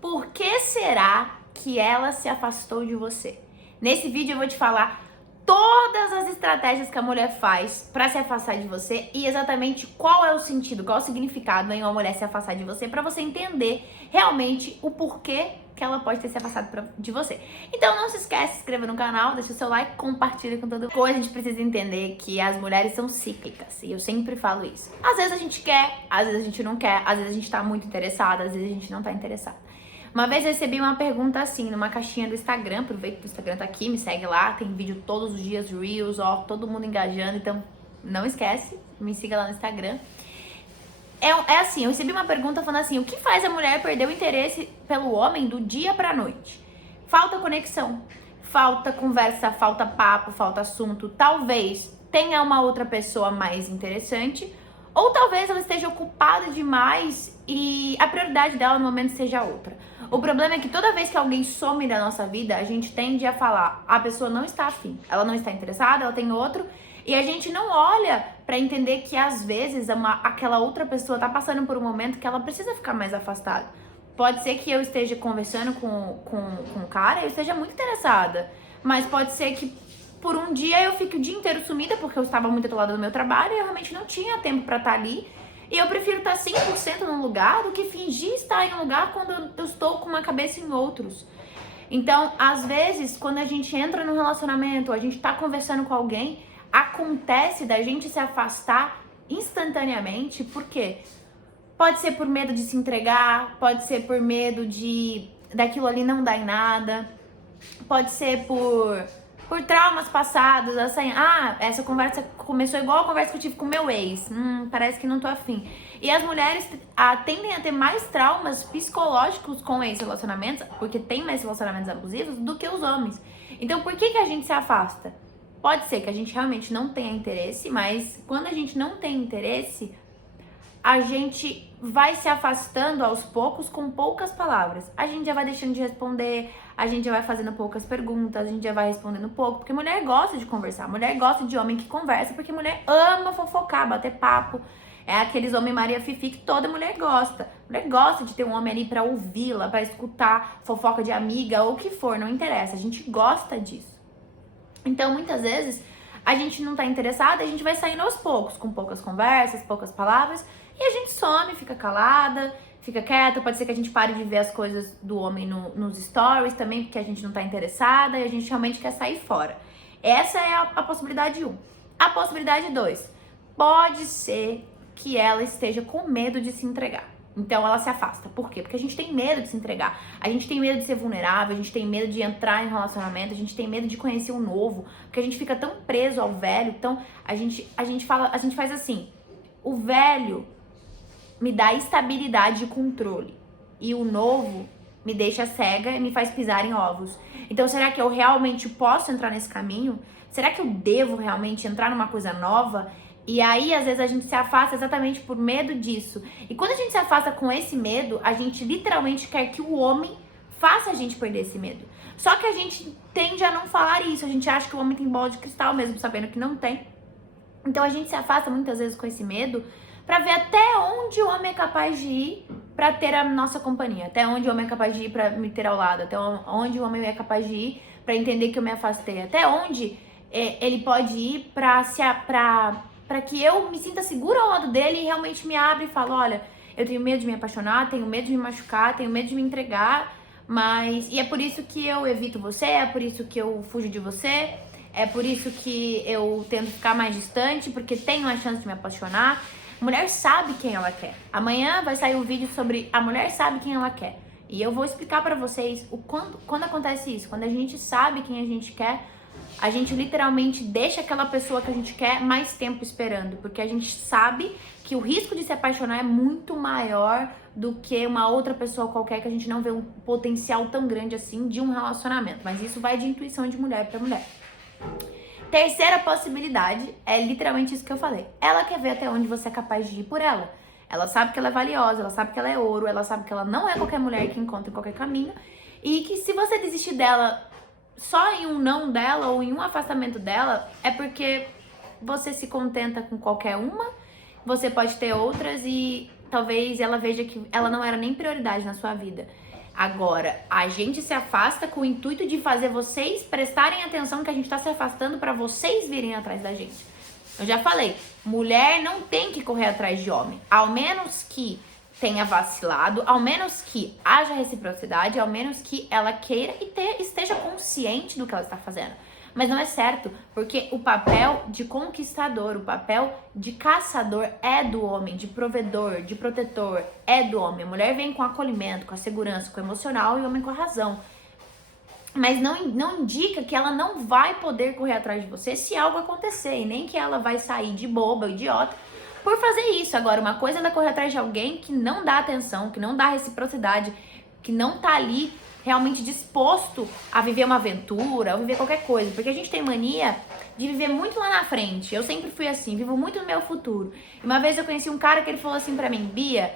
Por que será que ela se afastou de você? Nesse vídeo eu vou te falar todas as estratégias que a mulher faz pra se afastar de você e exatamente qual é o sentido, qual é o significado em uma mulher se afastar de você, pra você entender realmente o porquê que ela pode ter se afastado de você. Então não se esquece de se inscrever no canal, deixa o seu like, compartilha com todo mundo. A gente precisa entender que as mulheres são cíclicas e eu sempre falo isso. Às vezes a gente quer, às vezes a gente não quer, às vezes a gente tá muito interessada, às vezes a gente não tá interessada. Uma vez eu recebi uma pergunta assim, numa caixinha do Instagram, aproveita que o Instagram tá aqui, me segue lá, tem vídeo todos os dias, Reels, ó, todo mundo engajando, então não esquece, me siga lá no Instagram. É assim, eu recebi uma pergunta falando assim, o que faz a mulher perder o interesse pelo homem do dia pra noite? Falta conexão, falta conversa, falta papo, falta assunto, talvez tenha uma outra pessoa mais interessante, ou talvez ela esteja ocupada demais e a prioridade dela no momento seja outra. O problema é que toda vez que alguém some da nossa vida, a gente tende a falar, a pessoa não está afim, ela não está interessada, ela tem outro, e a gente não olha pra entender que às vezes aquela outra pessoa tá passando por um momento que ela precisa ficar mais afastada. Pode ser que eu esteja conversando com um cara e eu esteja muito interessada, mas pode ser que por um dia eu fique o dia inteiro sumida porque eu estava muito atolada no meu trabalho e eu realmente não tinha tempo pra estar ali. E eu prefiro estar 100% num lugar do que fingir estar em um lugar quando eu estou com uma cabeça em outros. Então, às vezes, quando a gente entra num relacionamento, a gente tá conversando com alguém, acontece da gente se afastar instantaneamente, porque pode ser por medo de se entregar, pode ser por medo daquilo ali não dar em nada, pode ser por traumas passados, assim, essa conversa começou igual a conversa que eu tive com meu ex, parece que não tô afim. E as mulheres tendem a ter mais traumas psicológicos com esses relacionamentos, porque tem mais relacionamentos abusivos, do que os homens. Então, por que a gente se afasta? Pode ser que a gente realmente não tenha interesse, mas quando a gente não tem interesse, a gente vai se afastando aos poucos com poucas palavras. A gente já vai deixando de responder, a gente já vai fazendo poucas perguntas, a gente já vai respondendo pouco, porque mulher gosta de conversar, mulher gosta de homem que conversa, porque mulher ama fofocar, bater papo. É aqueles homens Maria Fifi que toda mulher gosta. Mulher gosta de ter um homem ali pra ouvi-la, pra escutar fofoca de amiga ou o que for, não interessa, a gente gosta disso. Então, muitas vezes, a gente não tá interessada, a gente vai saindo aos poucos, com poucas conversas, poucas palavras, e a gente some, fica calada, fica quieta. Pode ser que a gente pare de ver as coisas do homem nos stories também, porque a gente não tá interessada e a gente realmente quer sair fora. Essa é a possibilidade 1. A possibilidade 2, pode ser que ela esteja com medo de se entregar. Então ela se afasta. Por quê? Porque a gente tem medo de se entregar. A gente tem medo de ser vulnerável, a gente tem medo de entrar em um relacionamento, a gente tem medo de conhecer o novo, porque a gente fica tão preso ao velho. Então a gente faz assim: o velho me dá estabilidade e controle, e o novo me deixa cega e me faz pisar em ovos. Então será que eu realmente posso entrar nesse caminho? Será que eu devo realmente entrar numa coisa nova? E aí, às vezes, a gente se afasta exatamente por medo disso. E quando a gente se afasta com esse medo, a gente literalmente quer que o homem faça a gente perder esse medo. Só que a gente tende a não falar isso. A gente acha que o homem tem bola de cristal, mesmo sabendo que não tem. Então, a gente se afasta muitas vezes com esse medo pra ver até onde o homem é capaz de ir pra ter a nossa companhia. Até onde o homem é capaz de ir pra me ter ao lado. Até onde o homem é capaz de ir pra entender que eu me afastei. Até onde ele pode ir pra que eu me sinta segura ao lado dele e realmente me abra e fale: olha, eu tenho medo de me apaixonar, tenho medo de me machucar, tenho medo de me entregar, e é por isso que eu evito você, é por isso que eu fujo de você, é por isso que eu tento ficar mais distante, porque tenho a chance de me apaixonar. Mulher sabe quem ela quer. Amanhã vai sair um vídeo sobre a mulher sabe quem ela quer. E eu vou explicar pra vocês quando acontece isso, quando a gente sabe quem a gente quer, a gente literalmente deixa aquela pessoa que a gente quer mais tempo esperando, porque a gente sabe que o risco de se apaixonar é muito maior do que uma outra pessoa qualquer que a gente não vê um potencial tão grande assim de um relacionamento. Mas isso vai de intuição de mulher pra mulher. Terceira possibilidade é literalmente isso que eu falei. Ela quer ver até onde você é capaz de ir por ela. Ela sabe que ela é valiosa, ela sabe que ela é ouro, ela sabe que ela não é qualquer mulher que encontra em qualquer caminho, e que se você desistir dela só em um não dela ou em um afastamento dela, é porque você se contenta com qualquer uma, você pode ter outras e talvez ela veja que ela não era nem prioridade na sua vida. Agora, a gente se afasta com o intuito de fazer vocês prestarem atenção que a gente tá se afastando pra vocês virem atrás da gente. Eu já falei, mulher não tem que correr atrás de homem, ao menos que tenha vacilado, ao menos que haja reciprocidade, ao menos que ela queira e esteja consciente do que ela está fazendo. Mas não é certo, porque o papel de conquistador, o papel de caçador é do homem, de provedor, de protetor, é do homem. A mulher vem com acolhimento, com a segurança, com o emocional e o homem com a razão. Mas não indica que ela não vai poder correr atrás de você se algo acontecer, e nem que ela vai sair de boba, idiota, por fazer isso. Agora, uma coisa é ela correr atrás de alguém que não dá atenção, que não dá reciprocidade, que não tá ali realmente disposto a viver uma aventura, a viver qualquer coisa. Porque a gente tem mania de viver muito lá na frente. Eu sempre fui assim, vivo muito no meu futuro. E uma vez eu conheci um cara que ele falou assim pra mim, Bia,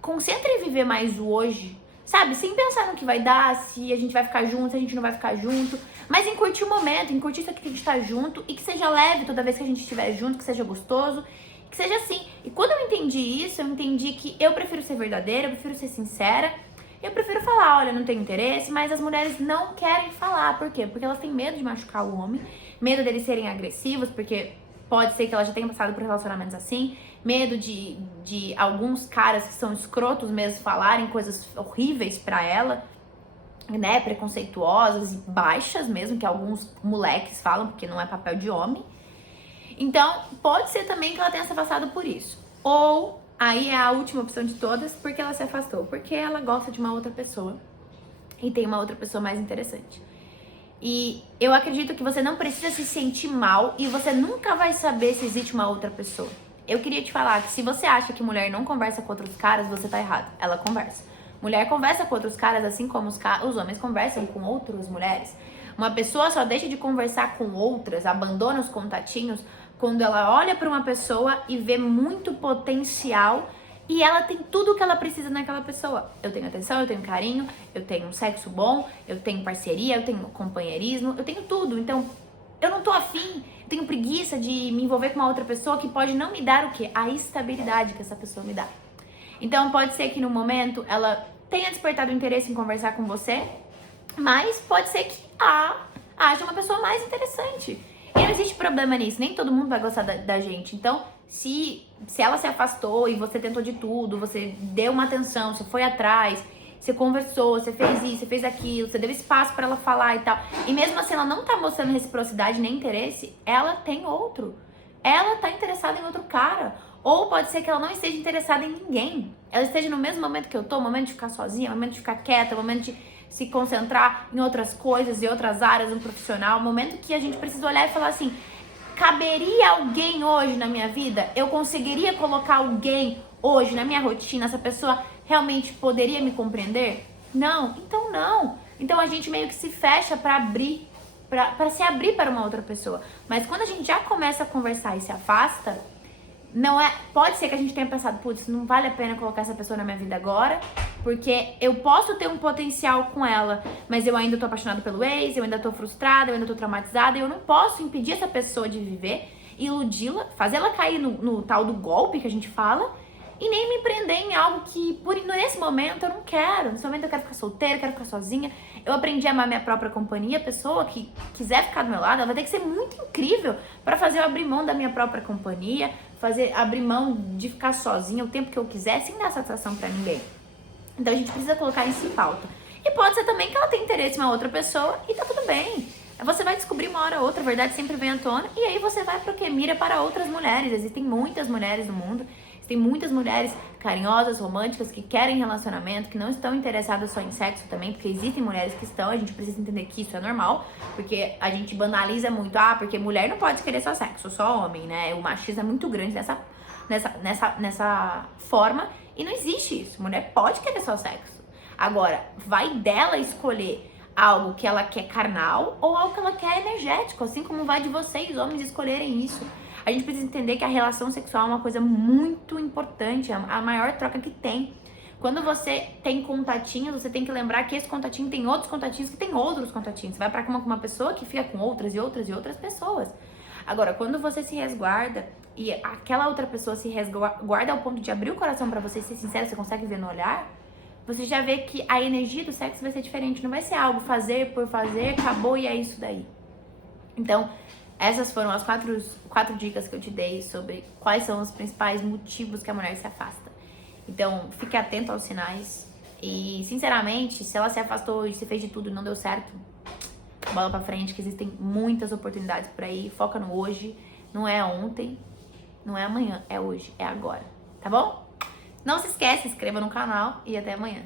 concentra em viver mais o hoje, sabe? Sem pensar no que vai dar, se a gente vai ficar junto, se a gente não vai ficar junto. Mas em curtir o momento, em curtir isso aqui que a gente tá junto e que seja leve toda vez que a gente estiver junto, que seja gostoso, que seja assim. E quando eu entendi isso, eu entendi que eu prefiro ser verdadeira, eu prefiro ser sincera. Eu prefiro falar, olha, não tenho interesse, mas as mulheres não querem falar. Por quê? Porque elas têm medo de machucar o homem, medo deles serem agressivos, porque pode ser que elas já tenham passado por relacionamentos assim, medo de alguns caras que são escrotos mesmo falarem coisas horríveis pra ela, né, preconceituosas e baixas mesmo, que alguns moleques falam, porque não é papel de homem. Então, pode ser também que ela tenha se afastado por isso. Ou aí é a última opção de todas, porque ela se afastou, porque ela gosta de uma outra pessoa e tem uma outra pessoa mais interessante. E eu acredito que você não precisa se sentir mal e você nunca vai saber se existe uma outra pessoa. Eu queria te falar que se você acha que mulher não conversa com outros caras, você tá errado. Ela conversa. Mulher conversa com outros caras assim como os homens conversam com outras mulheres. Uma pessoa só deixa de conversar com outras, abandona os contatinhos, quando ela olha para uma pessoa e vê muito potencial e ela tem tudo o que ela precisa naquela pessoa. Eu tenho atenção, eu tenho carinho, eu tenho um sexo bom, eu tenho parceria, eu tenho companheirismo, eu tenho tudo. Então, eu não tô afim, eu tenho preguiça de me envolver com uma outra pessoa que pode não me dar o quê? A estabilidade que essa pessoa me dá. Então, pode ser que no momento ela tenha despertado interesse em conversar com você, mas pode ser que haja uma pessoa mais interessante. E não existe problema nisso, nem todo mundo vai gostar da gente. Então, se ela se afastou e você tentou de tudo, você deu uma atenção, você foi atrás, você conversou, você fez isso, você fez aquilo, você deu espaço pra ela falar e tal, e mesmo assim ela não tá mostrando reciprocidade nem interesse, ela tem outro. Ela tá interessada em outro cara. Ou pode ser que ela não esteja interessada em ninguém. Ela esteja no mesmo momento que eu tô, momento de ficar sozinha, momento de ficar quieta, momento de se concentrar em outras coisas e outras áreas, no profissional, momento que a gente precisa olhar e falar assim, caberia alguém hoje na minha vida? Eu conseguiria colocar alguém hoje na minha rotina? Essa pessoa realmente poderia me compreender? Não, então não. Então a gente meio que se fecha pra abrir, pra se abrir para uma outra pessoa. Mas quando a gente já começa a conversar e se afasta, não é, pode ser que a gente tenha pensado, putz, não vale a pena colocar essa pessoa na minha vida agora, porque eu posso ter um potencial com ela, mas eu ainda tô apaixonada pelo ex, eu ainda tô frustrada, eu ainda tô traumatizada, e eu não posso impedir essa pessoa de viver, iludi-la, fazer ela cair no tal do golpe que a gente fala, e nem me prender em algo que, nesse momento, eu não quero. Nesse momento eu quero ficar solteira, eu quero ficar sozinha. Eu aprendi a amar minha própria companhia. A pessoa que quiser ficar do meu lado, ela vai ter que ser muito incrível para fazer eu abrir mão da minha própria companhia, abrir mão de ficar sozinha o tempo que eu quiser, sem dar satisfação pra ninguém. Então a gente precisa colocar isso em pauta. E pode ser também que ela tenha interesse em uma outra pessoa e tá tudo bem. Você vai descobrir uma hora ou outra, a verdade sempre vem à tona, e aí você vai pro quê? Mira para outras mulheres. Existem muitas mulheres no mundo, existem muitas mulheres carinhosas, românticas, que querem relacionamento, que não estão interessadas só em sexo também, porque existem mulheres que estão, a gente precisa entender que isso é normal, porque a gente banaliza muito, porque mulher não pode querer só sexo, só homem, né? O machismo é muito grande nessa forma, e não existe isso. Mulher pode querer só sexo. Agora, vai dela escolher algo que ela quer carnal ou algo que ela quer energético, assim como vai de vocês, homens, escolherem isso. A gente precisa entender que a relação sexual é uma coisa muito importante, a maior troca que tem. Quando você tem contatinhos, você tem que lembrar que esse contatinho tem outros contatinhos que tem outros contatinhos. Você vai pra cama com uma pessoa que fica com outras e outras e outras pessoas. Agora, quando você se resguarda e aquela outra pessoa se resguarda ao ponto de abrir o coração pra você ser sincero, você consegue ver no olhar, você já vê que a energia do sexo vai ser diferente. Não vai ser algo fazer por fazer, acabou e é isso daí. Então, essas foram as quatro dicas que eu te dei sobre quais são os principais motivos que a mulher se afasta. Então, fique atento aos sinais. E, sinceramente, se ela se afastou hoje, se fez de tudo e não deu certo, bola pra frente, que existem muitas oportunidades por aí. Foca no hoje. Não é ontem, não é amanhã, é hoje, é agora. Tá bom? Não se esquece, se inscreva no canal e até amanhã.